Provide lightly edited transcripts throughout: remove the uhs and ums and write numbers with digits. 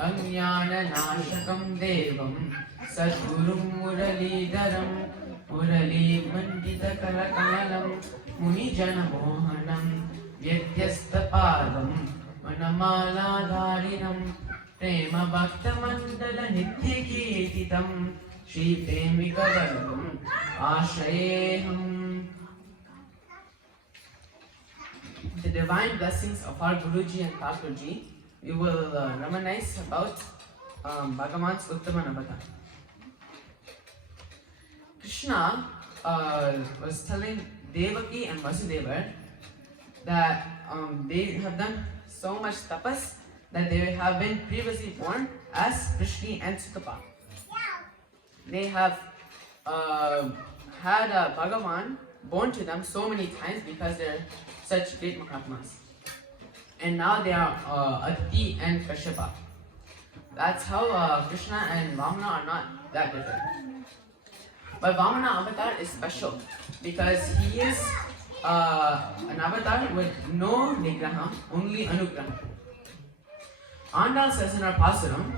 अज्ञाननाशकं देवं सद्गुरुं मुरलीधरं मुरलीमण्डितकरकमलं मुनिजनमोहनं व्यत्यस्तपादं वनमालाधारिणं प्रेमभक्तमण्डलनित्यकीर्तितं श्रीप्रेमिकवर्गम् आश्रयेऽहम्. The divine blessings of our Guruji and Thakurji, we will reminisce about Bhagavan's Uttaman Avatar. Krishna was telling Devaki and Vasudeva that they have done so much tapas that they have been previously born as Prishni and Sukapa. They have had Bhagavan born to them so many times because they're such great Mahatmas. And now they are Aditi and Kashyapa. That's how Krishna and Vamana are not that different. But Vamana avatar is special because he is an avatar with no nigraha, only anugraha. Andal says in our Pasuram,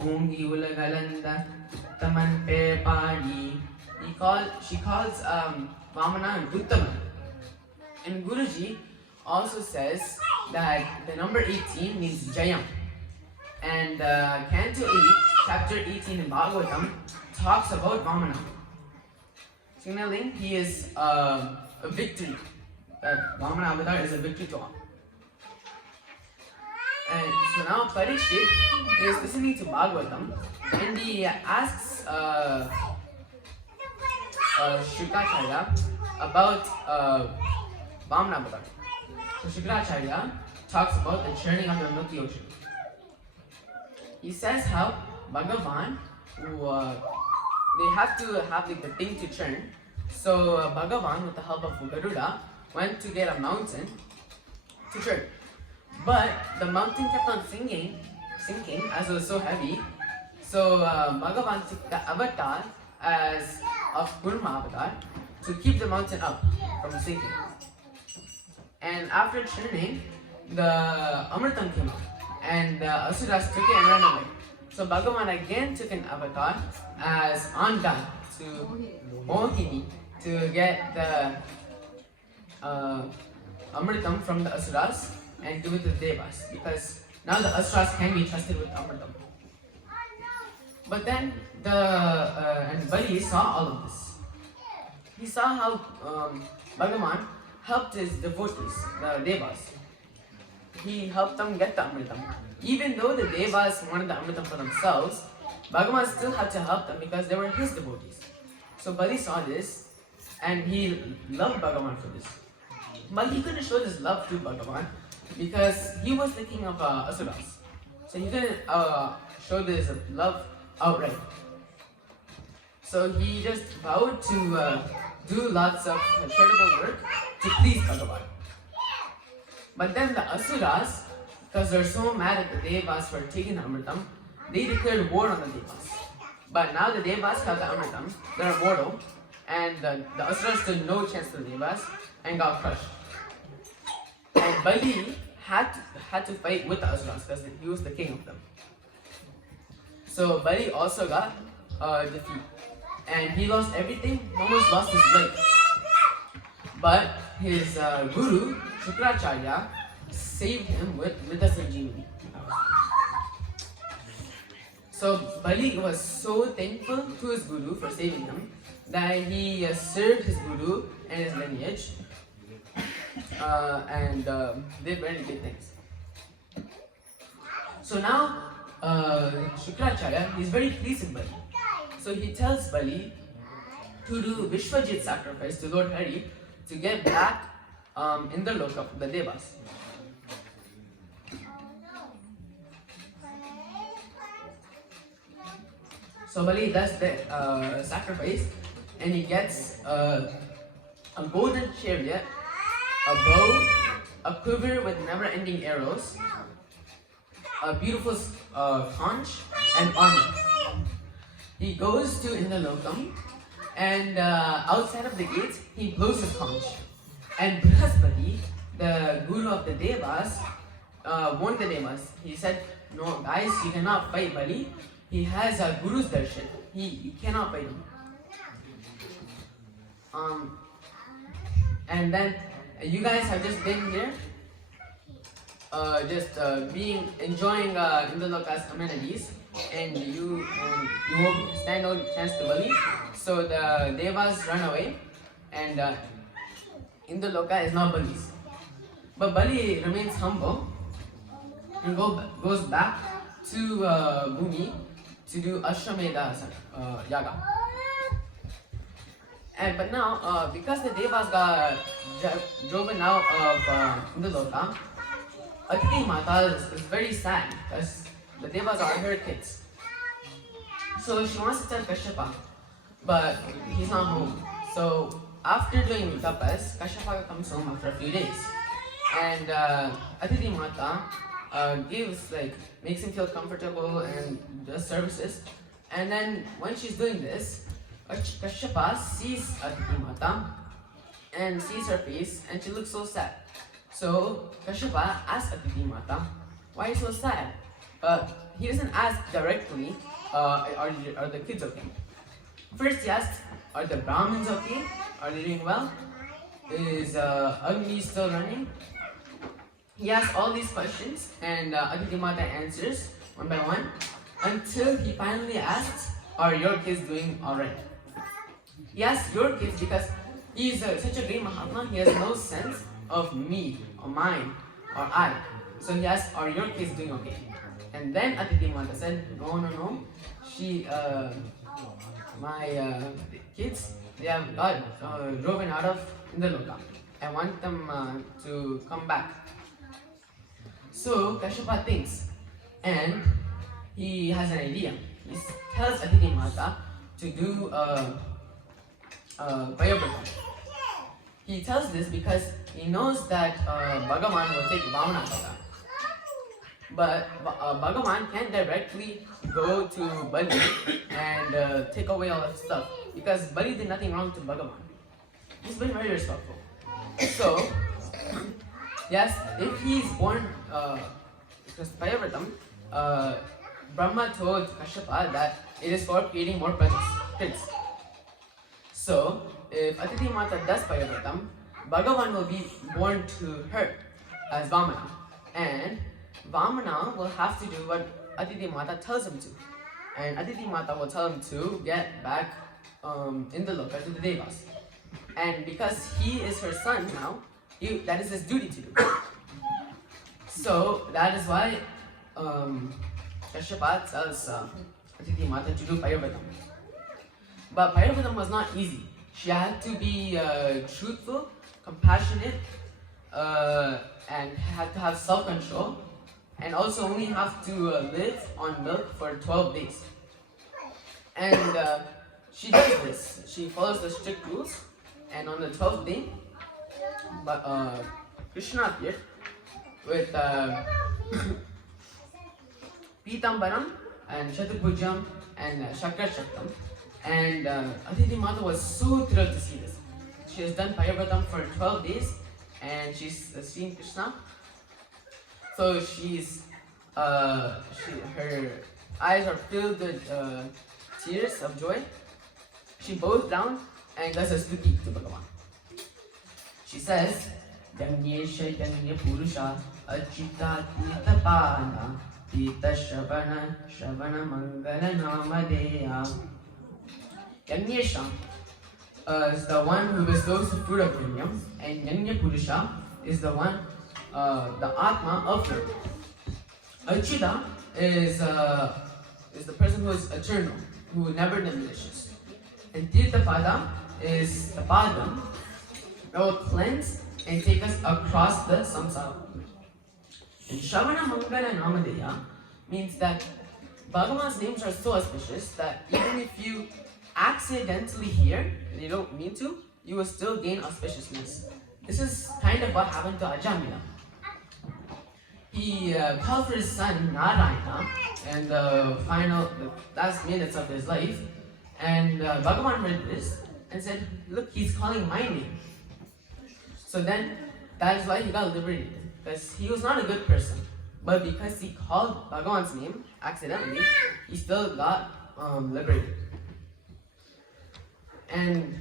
Ongi Ulagalanda Taman Pe Padi. She calls Vamana an Uttama. And Guruji also says that the number 18 means Jayam. And Canto 8, chapter 18 in Bhagavatam talks about Vamana. Signaling he is a victory. That Vamana avatar is a victory to all. And so now Parikshit is listening to Bhagavatam and he asks Shukracharya about Vamana avatar. So Shukracharya talks about the churning of the Milky Ocean. He says how Bhagavan, they have to have the thing to churn. So Bhagavan, with the help of Garuda, went to get a mountain to churn. But the mountain kept on sinking as it was so heavy. So Bhagavan took the avatar as of Kurma avatar to keep the mountain up from sinking. And after churning, the Amritam came up and the Asuras took it and ran away. So Bhagavan again took an avatar as Anda to Mohini to get the Amritam from the Asuras and give it to the Devas, because now the Asuras can be trusted with Amritam. But then and Bali saw all of this. He saw how Bhagavan helped his devotees, the Devas. He helped them get the Amritam. Even though the Devas wanted the Amritam for themselves, Bhagavan still had to help them because they were his devotees. So Bali saw this and he loved Bhagavan for this. But he couldn't show this love to Bhagavan because he was the king of Asuras. So he couldn't show this love outright. So he just vowed to do lots of charitable work to please Bhagavan. But then the Asuras, because they're so mad at the Devas for taking the Amritam, they declared war on the Devas. But now the Devas have the Amritam, they're immortal, and the Asuras stood no chance to the Devas and got crushed. And Bali had to fight with the Asuras because he was the king of them. So Bali also got defeat. And he lost everything, almost lost his leg. But his guru, Shukracharya, saved him with Sanjeevani. So Bali was so thankful to his guru for saving him that he served his guru and his lineage and did very good things. So now Shukracharya, he's very pleased with Bali. So he tells Bali to do Vishwajit sacrifice to Lord Hari to get back in the loka of the Devas. So Bali does the sacrifice and he gets a golden chariot, a bow, a quiver with never-ending arrows, a beautiful conch, and armor. He goes to Indalokam and outside of the gates he blows his conch. And Brihaspati, the guru of the Devas, warned the Devas. He said, "No, guys, you cannot fight Bali. He has a guru's darshan. You cannot fight him." And then you guys have just been here, enjoying Indaloka's amenities, and you won't stand no chance to Bali. So the Devas run away, and Indaloka is now Bali's. But Bali remains humble and goes back to Bhumi to do Ashwamedha yaga. But now, because the Devas got driven out of Indaloka, Aditi Mata is very sad because the Devas are her kids. So she wants to tell Kashyapa, but he's not home. So after doing tapas, Kashyapa comes home after a few days, and Aditi Mata makes him feel comfortable and does services. And then when she's doing this, Kashyapa sees Aditi Mata and sees her face, and she looks so sad. So Kashyapa asks Aditi Mata, "Why are you so sad?" He doesn't ask directly, are the kids okay? First he asks, are the Brahmins okay? Are they doing well? Is Agni still running? He asks all these questions, and Aditi Mata answers one by one until he finally asks, "Are your kids doing alright?" He asks your kids because he's such a great Mahatma, he has no sense of me, or mine, or I. So he asks, "Are your kids doing okay?" And then Aditi Mata said, No. My kids, they have got driven out of Indaloka. I want them to come back. So Kashyapa thinks, and he has an idea. He tells Aditi Mata to do Vayavrata. He tells this because he knows that Bhagavan will take Vamana avatar. But Bhagavan can't directly go to Bali and take away all that stuff because Bali did nothing wrong to Bhagavan. He's been very respectful. So, yes, if he's born Vayavrtam, Brahma told Kashyapa that it is for creating more kids. So, if Aditi Mata does Vayavrtam, Bhagavan will be born to her as Vamana. And Vamana will have to do what Aditi Mata tells him to. And Aditi Mata will tell him to get back in the loka to the Devas. And because he is her son now, that is his duty to do. So that is why Kashyapa tells Aditi Mata to do Vayavrtam. But Vayavrtam was not easy. She had to be truthful, compassionate, and had to have self-control, and also only have to live on milk for 12 days. And she does this. She follows the strict rules, and on the 12th day, Krishna appeared with Pitambaram and Shatupujam and Shakra Shaktam. And Aditi Mata was so thrilled to see this. She has done Vayavrtam for 12 days and she's seen Krishna. So her eyes are filled with tears of joy. She bows down and does a stuti to Bhagavan. She says, Yanyesha Yanya Purusha Achita Titapana Tita Shavana Mangala Namadeya. Yanyesha is the one who bestows the fruit of Yanyam, and Yanya Purusha is the one, the Atma of Yanyam. Achita is the person who is eternal, who never diminishes. And Tirthapada is the padam that will cleanse and take us across the samsara. And Shravana Mangala Namadeya means that Bhagavan's names are so auspicious that even if you accidentally hear and you don't mean to, you will still gain auspiciousness. This is kind of what happened to Ajamila. He called for his son Narayana in the last minutes of his life, and Bhagavan heard this and said, "Look, he's calling my name." So then, that is why he got liberated, because he was not a good person, but because he called Bhagavan's name accidentally, he still got liberated. And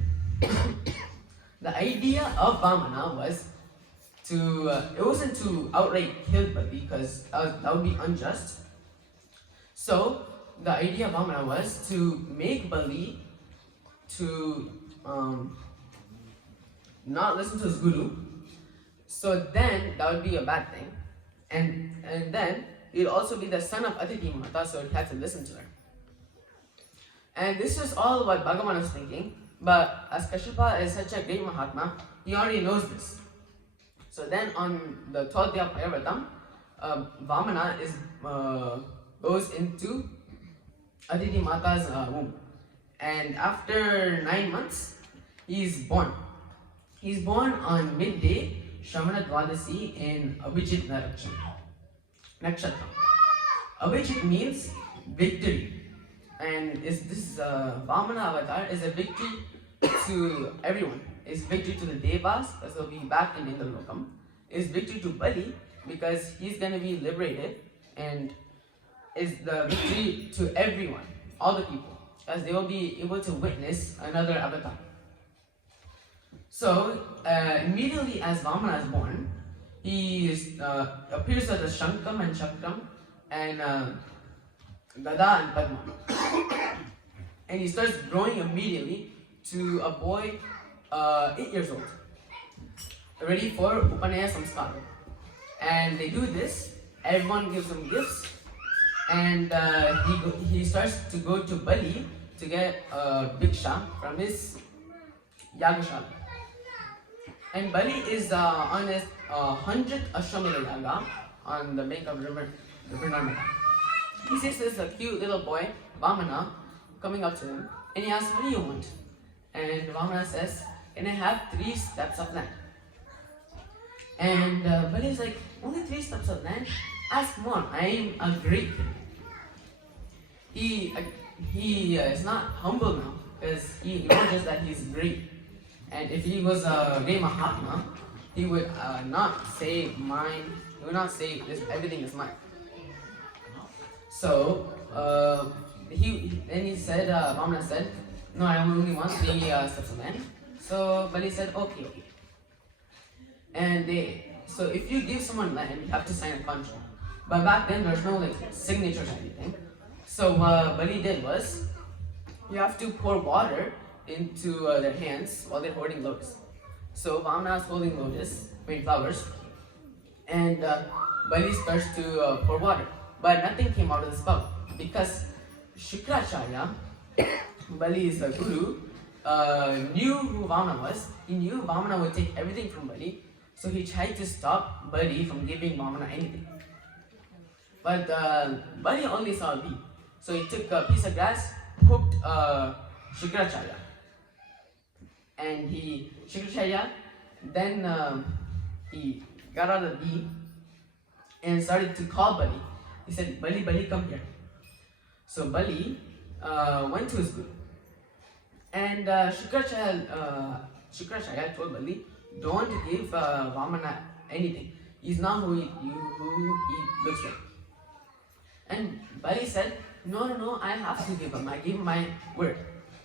the idea of Vamana was it wasn't to outright kill Bali, because that would be unjust. So the idea of Vamana was to make Bali to not listen to his guru. So then that would be a bad thing, and then he'd also be the son of Aditi Mata, so he had to listen to her. And this is all what Bhagavan was thinking, but as Kashyapa is such a great Mahatma, he already knows this. So then on the 12th day of Ayavratam, Vamana goes into Aditi Mata's womb. And after 9 months, he's born. He's born on midday, Shravana Dwadasi in Abhijit Nakshatra. Abhijit means victory. And this Vamana avatar is a victory to everyone. It's victory to the Devas, because they'll be back in Indralokam. It's victory to Bali, because he's going to be liberated. And is the victory to everyone, all the people, as they will be able to witness another avatar. So, immediately as Vamana is born, he appears as a Shankam and Chakram and Gada and Padma. And he starts growing immediately to a boy 8 years old, ready for Upanaya Samskara. And they do this, everyone gives him gifts, and he starts to go to Bali to get Bhiksha from his Yagashala. And Bali is on his 100th Ashramila Yaga on the bank of river Narmada. He sees this cute little boy, Vamana, coming up to him, and he asks, "What do you want?" And Vamana says, "Can I have 3 steps of land?" And Bali is like, "Only 3 steps of land? Ask more, I'm a great kid." He is not humble now, because he acknowledges that he's great. And if he was a great Mahatma, he would not say mine, he would not say this, everything is mine. So, he said, Vamana said, "No, I only want 3 steps of land." So Bali said, okay. And so if you give someone land, you have to sign a contract. But back then there's no signatures or anything. So what Bali did was, you have to pour water into their hands while they're holding lotus. So Vamana is holding flowers, and Bali starts to pour water. But nothing came out of the spout, because Shukracharya, Bali's guru, knew who Vamana was. He knew Vamana would take everything from Bali, so he tried to stop Bali from giving Vamana anything. But Bali only saw a bee, so he took a piece of grass, hooked Shukracharya, and Shukracharya then he got out of the bee and started to call Bali. He said, "Bali, come here." So Bali went to his guru, and Shukracharya told Bali, "Don't give Vamana anything. He's not who he looks like." And Bali said, No, I have to give him. I gave him my word."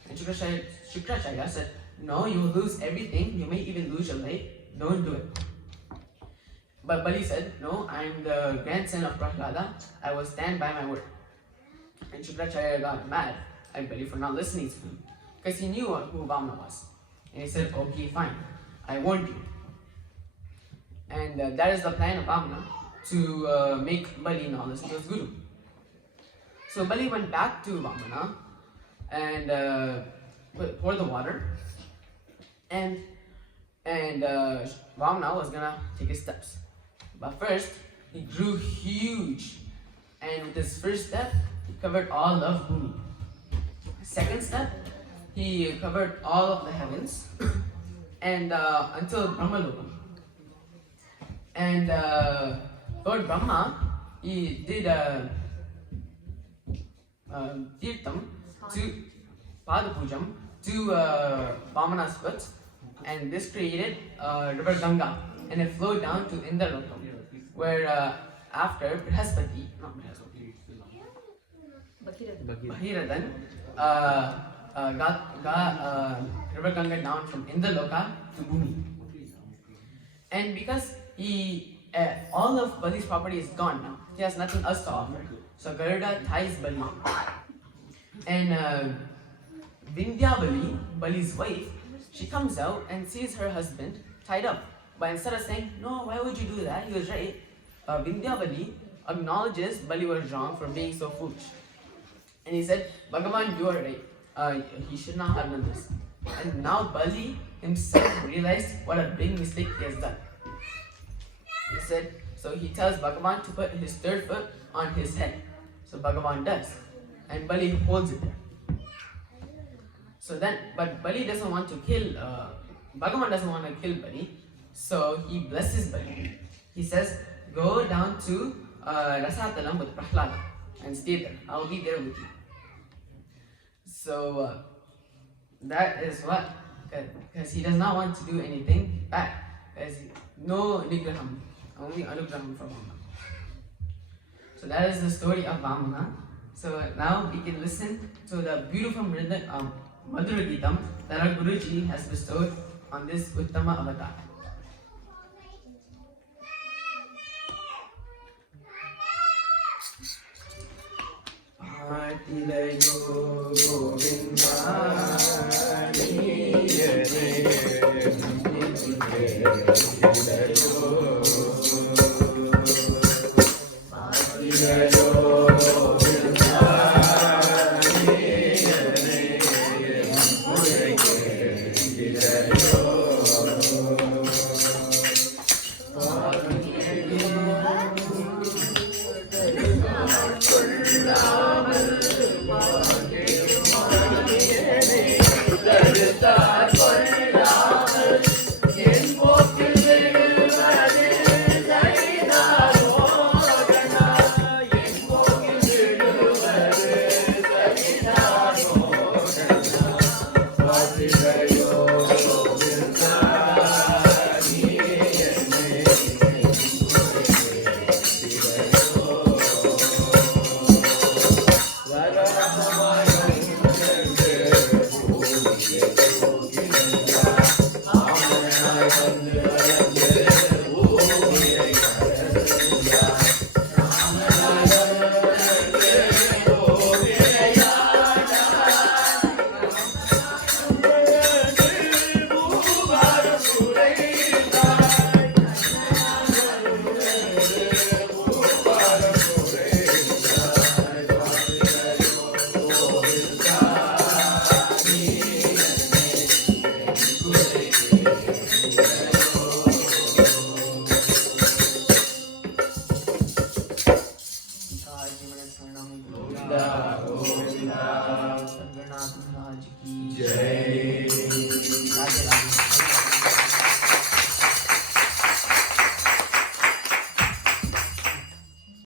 And Shukracharya said, "No, you will lose everything. You may even lose your life. Don't do it." But Bali said, "No, I'm the grandson of Prahlada. I will stand by my word." And Shukracharya got mad at Bali for not listening to him, because he knew who Vamana was. And he said, "Okay, fine. I warned you." And that is the plan of Vamana, to make Bali not listen to his guru. So Bali went back to Vamana and poured the water, and Vamana was gonna take his steps. But first, he grew huge, and with his first step, he covered all of Bhumi. Second step, he covered all of the heavens, and until Brahmaloka. And Lord Brahma, he did Tirtham to Padapujam to Vamana's foot, and this created river Ganga, and it flowed down to Indralokam, where after Bhagiradan got river Ganga down from Indraloka to Bhumi. And because all of Bali's property is gone now, he has nothing else to offer. So Garuda ties Bali. And Vindhyavali, Bali's wife, she comes out and sees her husband tied up. But instead of saying, no, why would you do that? He was right. Vindhyavali acknowledges Bali was wrong for being so foolish. And he said, Bhagavan, you are right. He should not have done this. And now Bali himself realized what a big mistake he has done. He said, so he tells Bhagavan to put his third foot on his head. So Bhagavan does. And Bali holds it there. So then, but Bali doesn't want to kill, Bhagavan doesn't want to kill Bali. So he blesses Bali. He says, go down to Rasatalam with Prahlada and stay there. I will be there with you. So that is what, because he does not want to do anything bad. Because no nigraham, only anugraham from Vamana. So that is the story of Vamana. So now we can listen to the beautiful Madhura Geetam that our Guruji has bestowed on this Uttama avatar. Jai